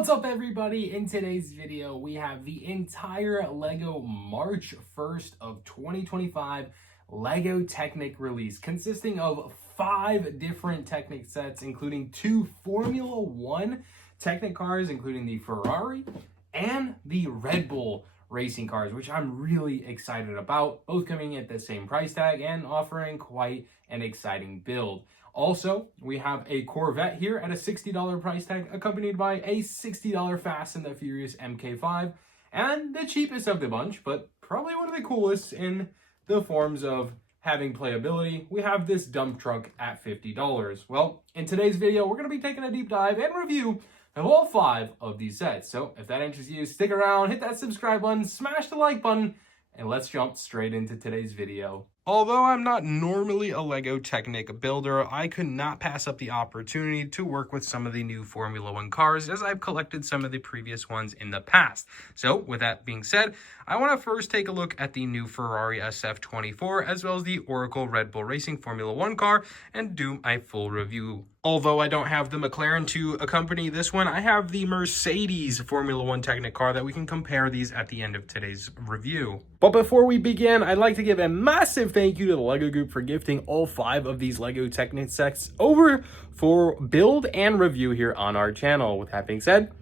What's up, everybody? In today's video, we have the entire LEGO March 1st of 2025 LEGO Technic release, consisting of 5 different Technic sets, including 2 Formula 1 Technic cars, including the Ferrari and the Red Bull racing cars, which I'm really excited about, both coming at the same price tag and offering quite an exciting build. Also, we have a Corvette here at a $60 price tag, accompanied by a $60 Fast and the Furious MK5, and the cheapest of the bunch, but probably one of the coolest in the forms of having playability, we have this dump truck at $50. Well, in today's video, we're going to be taking a deep dive and review of all 5 of these sets. So if that interests you, stick around, hit that subscribe button, smash the like button, and let's jump straight into today's video. Although I'm not normally a LEGO Technic builder, I could not pass up the opportunity to work with some of the new Formula 1 cars, as I've collected some of the previous ones in the past. So with that being said, I want to first take a look at the new Ferrari SF24, as well as the Oracle Red Bull Racing Formula 1 car, and do my full review. Although I don't have the McLaren to accompany this one, I have the Mercedes Formula 1 Technic car that we can compare these at the end of today's review. But before we begin, I'd like to give a massive thank you to the LEGO Group for gifting all 5 of these LEGO Technic sets over for build and review here on our channel. With that being said,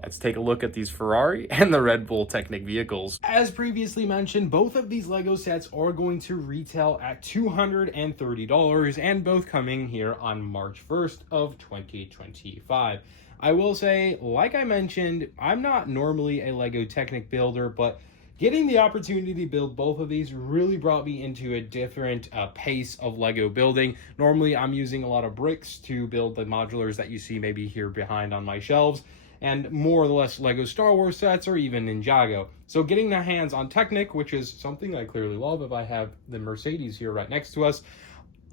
let's take a look at these Ferrari and the Red Bull Technic vehicles. As previously mentioned, both of these LEGO sets are going to retail at $230, and both coming here on March 1st of 2025. I will say, like I mentioned, I'm not normally a LEGO Technic builder, but getting the opportunity to build both of these really brought me into a different pace of LEGO building. Normally, I'm using a lot of bricks to build the modulars that you see maybe here behind on my shelves, and more or less LEGO Star Wars sets or even Ninjago. So getting the hands on Technic, which is something I clearly love if I have the Mercedes here right next to us,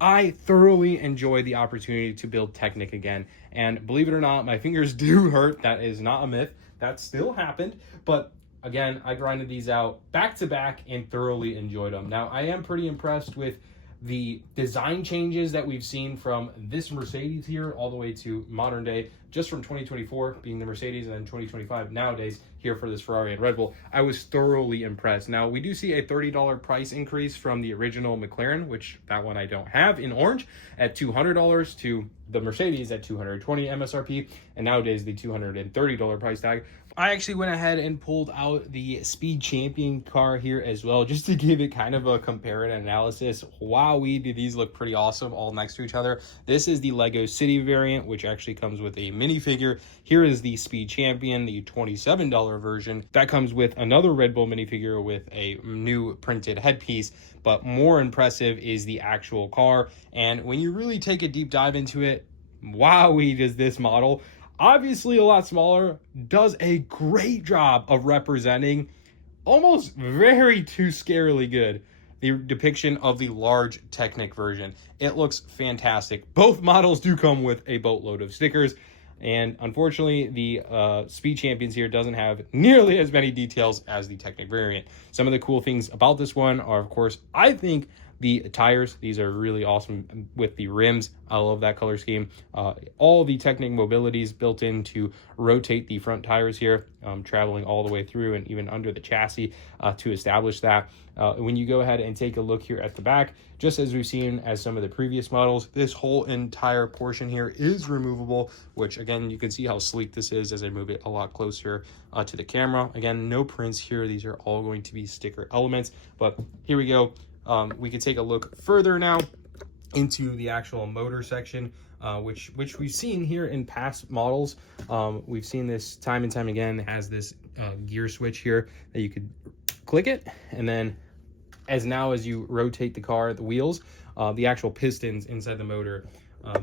I thoroughly enjoy the opportunity to build Technic again. And believe it or not, my fingers do hurt. That is not a myth. That still happened. But again, I grinded these out back to back and thoroughly enjoyed them. Now, I am pretty impressed with the design changes that we've seen from this Mercedes here all the way to modern day, just from 2024 being the Mercedes, and then 2025 nowadays here for this Ferrari and Red Bull. I was thoroughly impressed. Now, we do see a $30 price increase from the original McLaren, which that one I don't have in orange, at $200 to the Mercedes at $220 MSRP, and nowadays the $230 price tag. I actually went ahead and pulled out the Speed Champion car here as well, just to give it kind of a comparative analysis. Wowee, do these look pretty awesome all next to each other. This is the LEGO City variant, which actually comes with a minifigure. Here is the Speed Champion, the $27 version. That comes with another Red Bull minifigure with a new printed headpiece. But more impressive is the actual car. And when you really take a deep dive into it, wowee, does this model, obviously a lot smaller, does a great job of representing, almost very too scarily good, the depiction of the large Technic version. It looks fantastic. Both models do come with a boatload of stickers, and unfortunately the Speed Champions here doesn't have nearly as many details as the Technic variant. Some of the cool things about this one are, of course, I think the tires. These are really awesome with the rims. I love that color scheme. All the Technic mobilities built in to rotate the front tires here, traveling all the way through and even under the chassis to establish that. When you go ahead and take a look here at the back, just as we've seen as some of the previous models, this whole entire portion here is removable, which again, you can see how sleek this is as I move it a lot closer to the camera. Again, no prints here. These are all going to be sticker elements, but here we go. We can take a look further now into the actual motor section, which we've seen here in past models. We've seen this time and time again. It has this gear switch here that you could click it, and then as you rotate the car, the wheels, the actual pistons inside the motor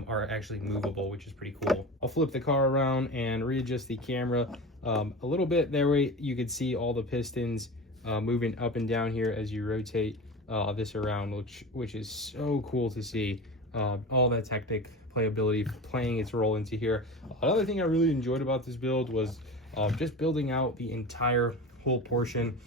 are actually movable, which is pretty cool. I'll flip the car around and readjust the camera a little bit. That way you can see all the pistons moving up and down here as you rotate this around, which is so cool to see. All that Technic playability playing its role into here. Another thing I really enjoyed about this build was just building out the entire whole portion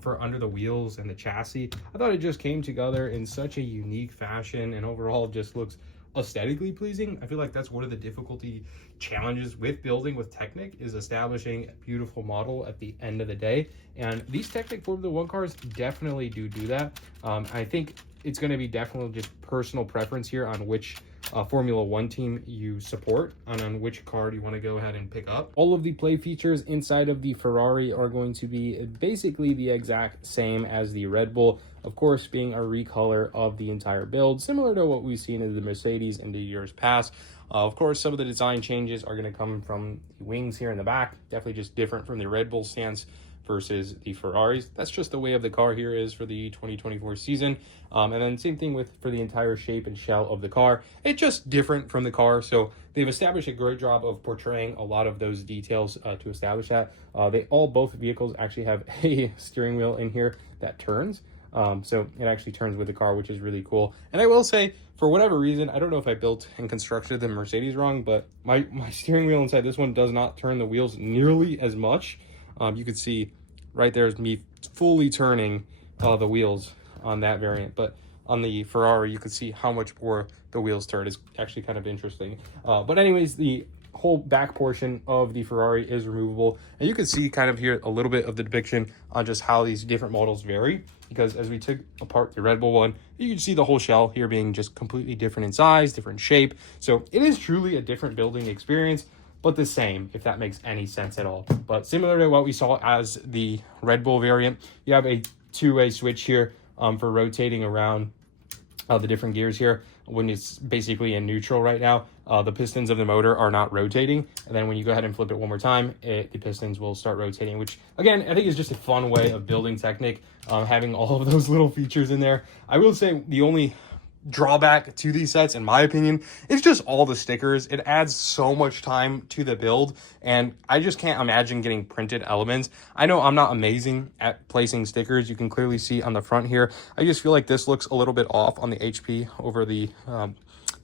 for under the wheels and the chassis. I thought it just came together in such a unique fashion, and overall just looks aesthetically pleasing. I feel like that's one of the difficulty challenges with building with Technic is establishing a beautiful model at the end of the day. And these Technic Formula One cars definitely do that. I think it's going to be definitely just personal preference here on which Formula One team you support and on which car you want to go ahead and pick up. All of the play features inside of the Ferrari are going to be basically the exact same as the Red Bull, of course being a recolor of the entire build, similar to what we've seen in the Mercedes in the years past. Of course, some of the design changes are going to come from the wings here in the back, definitely just different from the Red Bull stance versus the Ferraris. That's just the way of the car here is for the 2024 season. And then same thing for the entire shape and shell of the car. It's just different from the car. So they've established a great job of portraying a lot of those details to establish that. Both vehicles actually have a steering wheel in here that turns. So it actually turns with the car, which is really cool. And I will say, for whatever reason, I don't know if I built and constructed the Mercedes wrong, but my steering wheel inside this one does not turn the wheels nearly as much. You could see right there is me fully turning the wheels on that variant, but on the Ferrari you could see how much more the wheels turn. Is actually kind of interesting. But anyways, the whole back portion of the Ferrari is removable, and you can see kind of here a little bit of the depiction on just how these different models vary, because as we took apart the Red Bull one, you can see the whole shell here being just completely different in size, different shape. So it is truly a different building experience, but the same, if that makes any sense at all. But similar to what we saw as the Red Bull variant, you have a two-way switch here for rotating around the different gears here. When it's basically in neutral right now, the pistons of the motor are not rotating. And then when you go ahead and flip it one more time, the pistons will start rotating, which again, I think is just a fun way of building Technic, having all of those little features in there. I will say the only drawback to these sets, in my opinion, is just all the stickers. It adds so much time to the build, and I just can't imagine getting printed elements. I know I'm not amazing at placing stickers. You can clearly see on the front here, I just feel like this looks a little bit off on the HP over the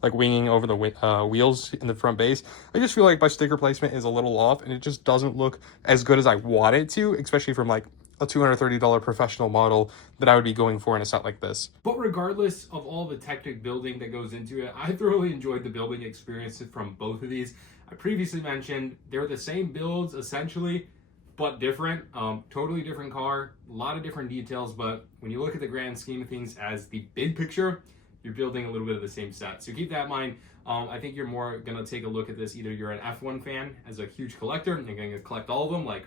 like winging over the wheels in the front base. I just feel like my sticker placement is a little off, and it just doesn't look as good as I want it to, especially from like a $230 professional model that I would be going for in a set like this. But regardless of all the Technic building that goes into it, I thoroughly enjoyed the building experience from both of these. I previously mentioned they're the same builds essentially, but different. Totally different car, a lot of different details, but when you look at the grand scheme of things as the big picture, you're building a little bit of the same set. So keep that in mind. I think you're more gonna take a look at this, either you're an F1 fan as a huge collector and you're gonna collect all of them, like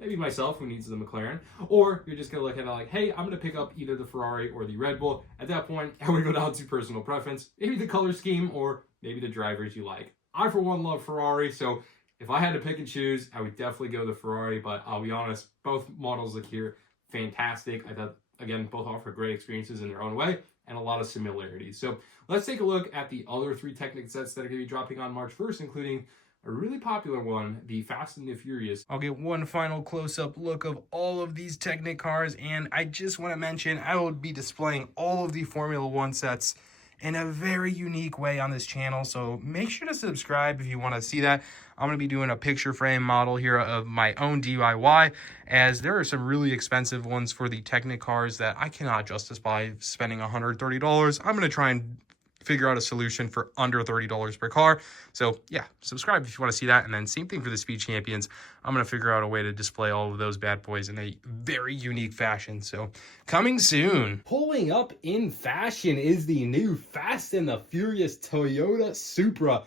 maybe myself who needs the McLaren, or you're just gonna look at it like, hey, I'm gonna pick up either the Ferrari or the Red Bull. At that point, I would go down to personal preference, maybe the color scheme or maybe the drivers you like. I, for one, love Ferrari, so if I had to pick and choose, I would definitely go the Ferrari, but I'll be honest, both models look here fantastic. I thought, again, both offer great experiences in their own way and a lot of similarities. So let's take a look at the other three Technic sets that are gonna be dropping on March 1st, including a really popular one, the Fast and the Furious. I'll get one final close-up look of all of these Technic cars, and I just want to mention I will be displaying all of the Formula One sets in a very unique way on this channel, so make sure to subscribe if you want to see that. I'm going to be doing a picture frame model here of my own DIY, as there are some really expensive ones for the Technic cars that I cannot justify spending $130. I'm going to try and figure out a solution for under $30 per car. So yeah, subscribe if you want to see that. And then same thing for the Speed Champions. I'm going to figure out a way to display all of those bad boys in a very unique fashion. So coming soon. Pulling up in fashion is the new Fast and the Furious Toyota Supra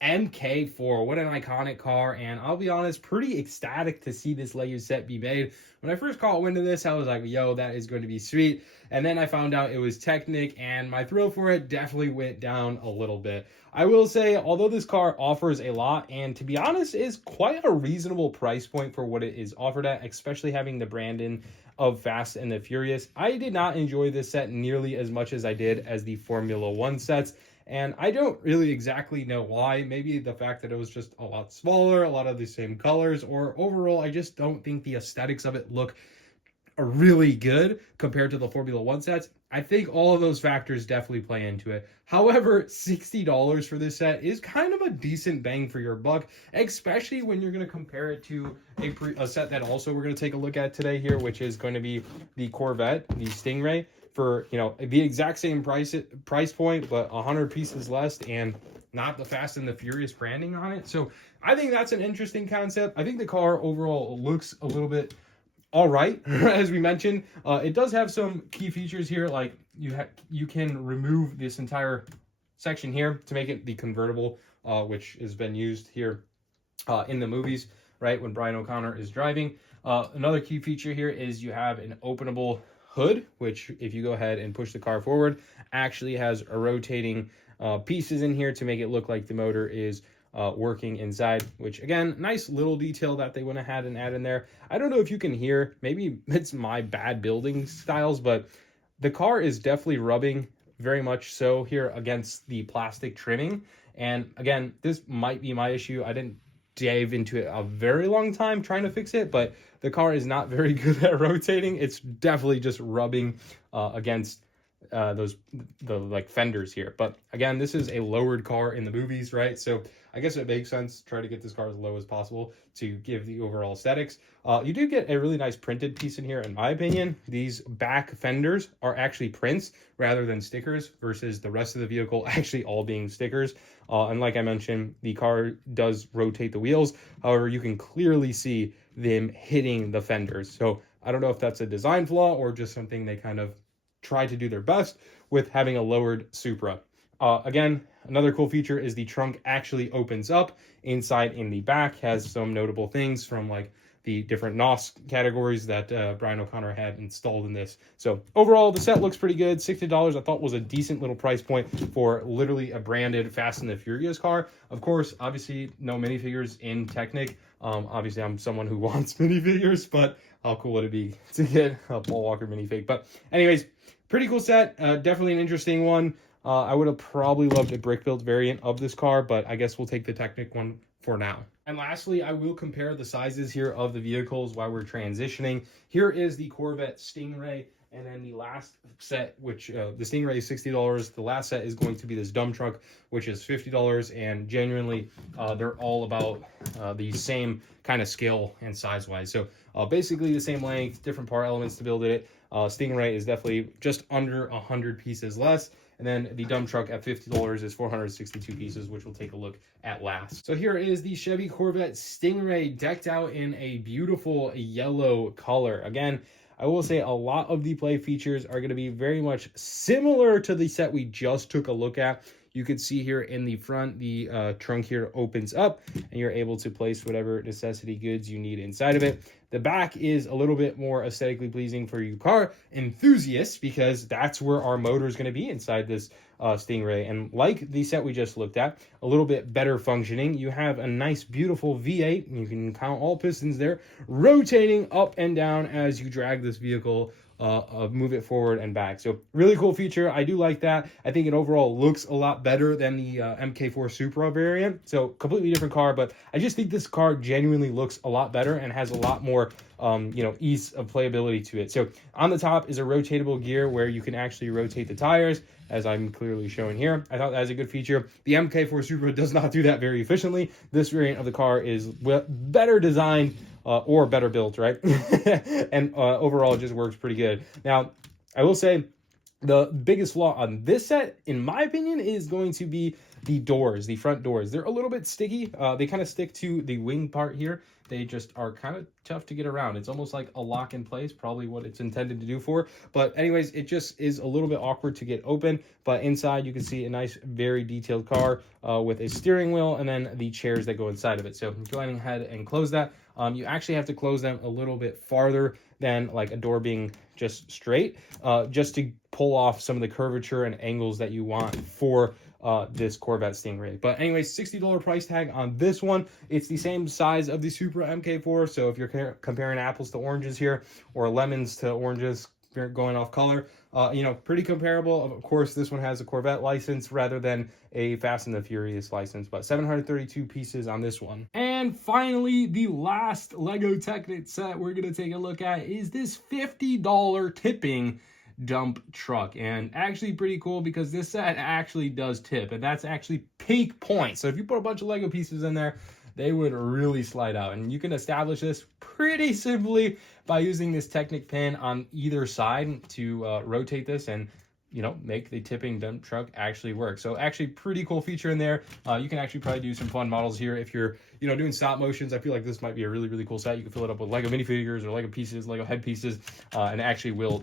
MK4. What an iconic car, and I'll be honest, pretty ecstatic to see this LEGO set be made. When I first caught wind of this, I was like, yo, that is going to be sweet. And then I found out it was Technic, and my thrill for it definitely went down a little bit. I will say, although this car offers a lot, and to be honest, is quite a reasonable price point for what it is offered at, especially having the branding of Fast and the Furious, I did not enjoy this set nearly as much as I did as the Formula One sets. And I don't really exactly know why. Maybe the fact that it was just a lot smaller, a lot of the same colors, or overall, I just don't think the aesthetics of it look really good compared to the Formula One sets. I think all of those factors definitely play into it. However, $60 for this set is kind of a decent bang for your buck, especially when you're going to compare it to a set that also we're going to take a look at today here, which is going to be the Corvette, the Stingray, for, you know, the exact same price point, but 100 pieces less, and not the Fast and the Furious branding on it. So I think that's an interesting concept. I think the car overall looks a little bit all right. As we mentioned, it does have some key features here, like you can remove this entire section here to make it the convertible, which has been used here in the movies, right, when Brian O'Connor is driving. Another key feature here is you have an openable hood, which if you go ahead and push the car forward, actually has a rotating pieces in here to make it look like the motor is working inside, which again, nice little detail that they went ahead and add in there. I don't know if you can hear, maybe it's my bad building styles, but the car is definitely rubbing very much so here against the plastic trimming. And again, this might be my issue. I didn't dive into it a very long time trying to fix it, but the car is not very good at rotating. It's definitely just rubbing against the like fenders here. But again, this is a lowered car in the movies, right? So I guess it makes sense to try to get this car as low as possible to give the overall aesthetics. You do get a really nice printed piece in here, in my opinion. These back fenders are actually prints rather than stickers, versus the rest of the vehicle actually all being stickers. And like I mentioned, the car does rotate the wheels. However, you can clearly see them hitting the fenders. So I don't know if that's a design flaw or just something they kind of try to do their best with having a lowered Supra. Again, another cool feature is the trunk actually opens up inside in the back, has some notable things from like the different NOS categories that Brian O'Connor had installed in this. So overall, the set looks pretty good. $60 I thought was a decent little price point for literally a branded Fast and the Furious car. Of course, obviously no minifigures in Technic. Obviously I'm someone who wants minifigures, but how cool would it be to get a Paul Walker minifig? But anyways, pretty cool set. Definitely an interesting one. I would have probably loved a brick built variant of this car, but I guess we'll take the Technic one for now. And lastly, I will compare the sizes here of the vehicles while we're transitioning. Here is the Corvette Stingray, and then the last set, which the Stingray is $60. The last set is going to be this dump truck, which is $50, and genuinely they're all about the same kind of scale and size wise. So basically the same length, different part elements to build it. Stingray is definitely just under 100 pieces less. And then the dump truck at $50 is 462 pieces, which we'll take a look at last. So here is the Chevy Corvette Stingray decked out in a beautiful yellow color. Again, I will say a lot of the play features are going to be very much similar to the set we just took a look at. You can see here in the front, the trunk here opens up and you're able to place whatever necessity goods you need inside of it. The back is a little bit more aesthetically pleasing for you car enthusiasts, because that's where our motor is going to be inside this Stingray. And like the set we just looked at, a little bit better functioning. You have a nice, beautiful V8. You can count all pistons there, rotating up and down as you drag this vehicle, move it forward and back. So really cool feature. I do like that. I think it overall looks a lot better than the MK4 Supra variant. So completely different car, but I just think this car genuinely looks a lot better and has a lot more ease of playability to it. So on the top is a rotatable gear where you can actually rotate the tires, as I'm clearly showing here. I thought that was a good feature. The MK4 Supra does not do that very efficiently. This variant of the car is better designed or better built, right? And overall, it just works pretty good. Now, I will say the biggest flaw on this set, in my opinion, is going to be the doors, the front doors. They're a little bit sticky. They kind of stick to the wing part here. They just are kind of tough to get around. It's almost like a lock in place, probably what it's intended to do for. But anyways, it just is a little bit awkward to get open. But inside, you can see a nice, very detailed car with a steering wheel and then the chairs that go inside of it. So going ahead and close that. You actually have to close them a little bit farther than like a door being just straight, just to pull off some of the curvature and angles that you want for this Corvette Stingray. But anyways, $60 price tag on this one. It's the same size of the Supra MK4. So if you're comparing apples to oranges here, or lemons to oranges, going off color, pretty comparable. Of course, this one has a Corvette license rather than a Fast and the Furious license, but 732 pieces on this one. And finally, the last LEGO Technic set we're going to take a look at is this $50 tipping dump truck. And actually pretty cool, because this set actually does tip, and that's actually peak point. So if you put a bunch of Lego pieces in there, they would really slide out. And you can establish this pretty simply by using this Technic pin on either side to rotate this. And you know, make the tipping dump truck actually work. So actually pretty cool feature in there. You can actually probably do some fun models here if you're, you know, doing stop motions. I feel like this might be a really, really cool set. You can fill it up with Lego minifigures or Lego pieces, Lego head pieces, and it actually will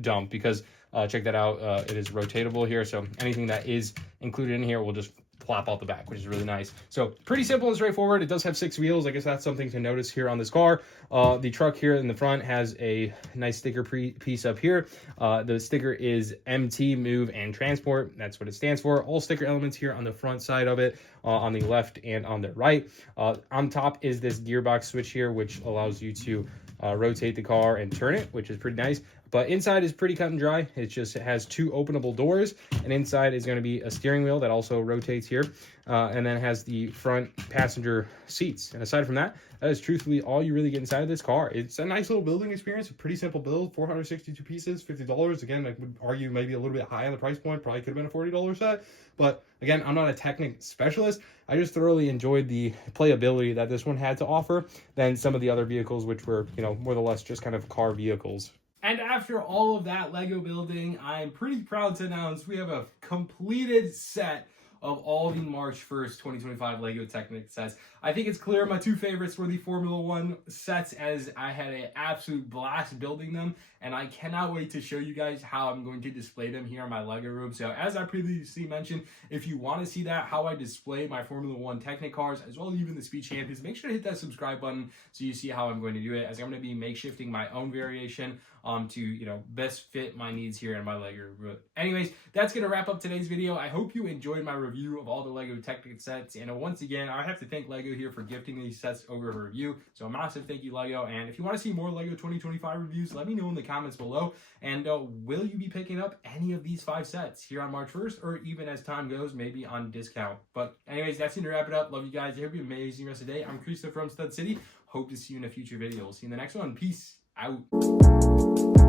dump because check that out. It is rotatable here. So anything that is included in here will just plop out the back, which is really nice. So pretty simple and straightforward. It does have 6 wheels. I guess that's something to notice here on this car. The truck here in the front has a nice sticker piece up here. The sticker is MT, Move and Transport. That's what it stands for. All sticker elements here on the front side of it, on the left and on the right. On top is this gearbox switch here, which allows you to rotate the car and turn it, which is pretty nice. But inside is pretty cut and dry. It has 2 openable doors, and inside is going to be a steering wheel that also rotates here, and then has the front passenger seats. And aside from that, that is truthfully all you really get inside of this car. It's a nice little building experience, a pretty simple build, 462 pieces, $50. Again, I would argue maybe a little bit high on the price point, probably could have been a $40 set. But again, I'm not a Technic specialist. I just thoroughly enjoyed the playability that this one had to offer than some of the other vehicles, which were, you know, more or less just kind of car vehicles. And after all of that Lego building, I'm pretty proud to announce we have a completed set of all the March 1st, 2025 LEGO Technic sets. I think it's clear my 2 favorites were the Formula 1 sets, as I had an absolute blast building them, and I cannot wait to show you guys how I'm going to display them here in my LEGO room. So as I previously mentioned, if you want to see that, how I display my Formula 1 Technic cars, as well as even the Speed Champions, make sure to hit that subscribe button so you see how I'm going to do it, as I'm going to be makeshifting my own variation to, you know, best fit my needs here in my LEGO room. Anyways, that's going to wrap up today's video. I hope you enjoyed my review of all the LEGO Technic sets, and once again, I have to thank LEGO here for gifting these sets over a review. So a massive thank you, LEGO. And if you want to see more LEGO 2025 reviews, let me know in the comments below. And will you be picking up any of these 5 sets here on March 1st, or even as time goes, maybe on discount? But anyways, that's going to wrap it up. Love you guys. I hope you have an amazing rest of the day. I'm Christopher from Stud City. Hope to see you in a future video. We'll see you in the next one. Peace out.